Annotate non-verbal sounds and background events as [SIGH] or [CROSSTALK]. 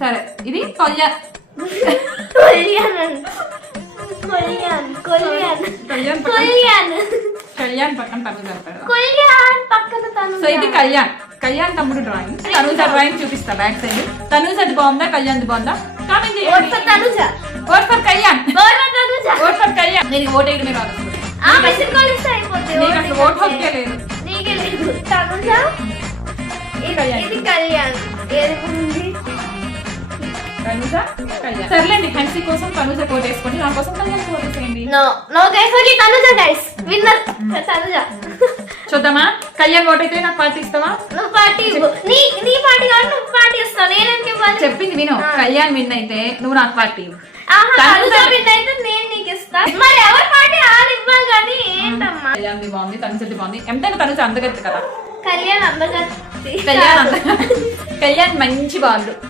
సరే ఇది కళ్యాణ్ కొలియన్. కొలియన్. కొలియన్ కళ్యాణ్ కొలియన్. కళ్యాణ్ పక్కన తనుజ పక్కన సో ఇది కళ్యాణ్. కళ్యాణ్ తమ్ముడు డ్రాయింగ్ తనుజ డ్రాయింగ్ చూపిస్తా బ్యాక్ సైడ్ తనుజది బాగుందా కళ్యాణ్ బాగుందా? కామెంట్ ఓట్ ఫర్ చేయండి Tanuja. Vote for Kalyan. Vote for Tanuja. Vote for Kalyan. నేను ఓట్ వేయడం మీరు ఆలోచన ఆ మెసేజ్ కాల్ ఇస్తే అయిపోతుంది నీకు అసలు ఓట్ హక్కే లేదు. నీకే లేదు. తనుజ ఇది కళ్యాణ్. తనుజ కళ్యాణ్ సర్లేండి హన్సీ కోసం తనుజ కోట్ వేసుకోండి. నా కోసం కళ్యాణ్ కోట్ వేసేయండి. No no guys only Tanuja guys winner Tanuja. చూద్దామా? కళ్యాణ్ ఓట్ అయితే నాకు పార్టీ ఇస్తావా? నువ్వు పార్టీ. నీ నీ పార్టీ కాదు నువ్వు పార్టీ ఇస్తావు. చెప్పింది విను. కళ్యాణ్ విన్ అయితే నువ్వు నాకు పార్టీ తనుజ విన్ అయితే నేను నీకు ఇస్తా. మరి ఎవరి పార్టీ ఇవ్వాలి కానీ ఏంటమ్మా? కళ్యాణ్ది బాగుంది తనుజది బాగుంది. ఎంతైనా తనుజ అందగత్తి కదా. కళ్యాణ్ అందగత్తి కళ్యాణ్ [LAUGHS] కళ్యాణ్ మంచి బాగుండు